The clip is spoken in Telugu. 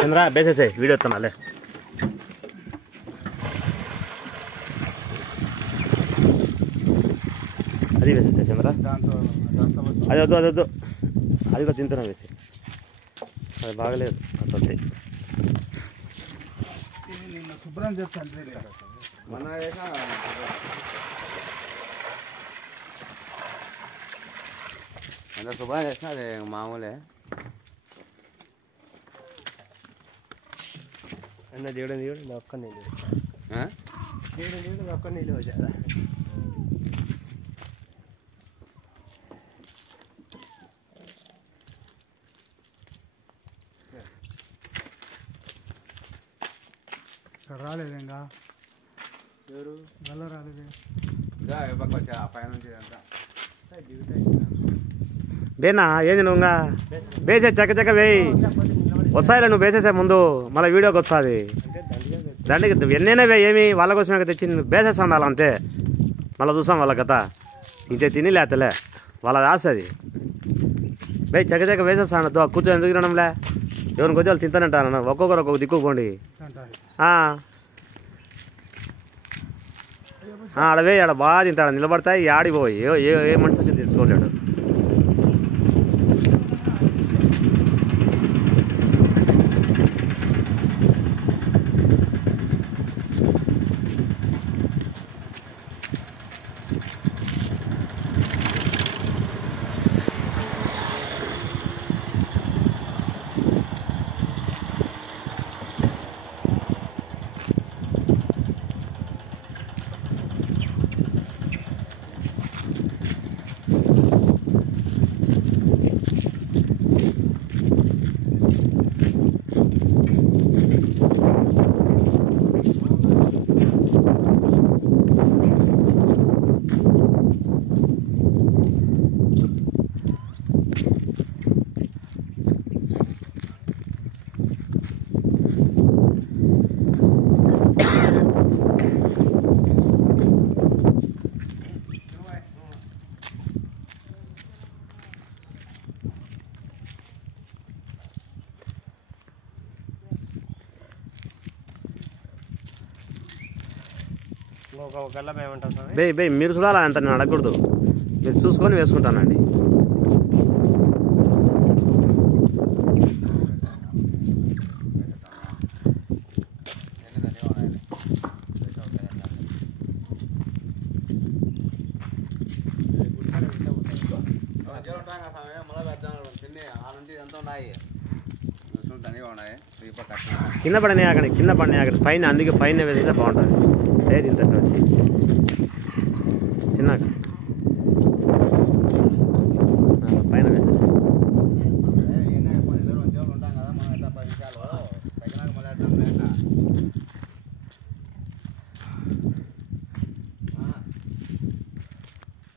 చంద్ర బేసేసాయి వీడియో వస్తున్నాలే అది వేసేసాయి చంద్ర అది వద్దు అది వద్దు అది కూడా తింటున్నా వేసి అది బాగలేదు అంతే శుభ్రం చేస్తాను ఎంత శుభ్రం చేసినా అది మామూలే అన్న దేవుడు ఒక్క నీళ్ళు దేవుడు ఒక్క నీళ్ళు వచ్చారా రాలేదు ఇంకా ఎవరు గల్ల రాలేదు పై నుంచి బేనా ఏంది నువ్వు వేసే చక్క వేయి వస్తాయిలే నువ్వు వేసేసే ముందు మళ్ళీ వీడియోకి వస్తుంది దండికి ఎన్నైనా వే ఏమి వాళ్ళ కోసమే తెచ్చింది వేసేస్తాను అలా అంతే మళ్ళీ చూసాం వాళ్ళ కథ ఇంతే తిని లేతలే వాళ్ళది ఆస్తుంది వే చక్క వేసేస్తాను కూర్చొని ఎందుకు తినడంలే ఎవరిని కొద్ది వాళ్ళు తింటానంటాను ఒక్కొక్కరు ఒక్కొక్క దిక్కు పోండి ఆడవే ఆడ బాగా తింటాడు నిలబడతాయి ఆడిపోయి ఏ మనిషి వచ్చి తీసుకోలేడు బే మీరు చూడాలి అంత నేను అడగకూడదు మీరు చూసుకొని వేసుకుంటానండి కింద పడని అక్కడ కింద పడినాయి అక్కడ పైన అందుకే పైన వేసేస్తే బాగుంటుంది లేదు ఇంత వచ్చి చిన్నగా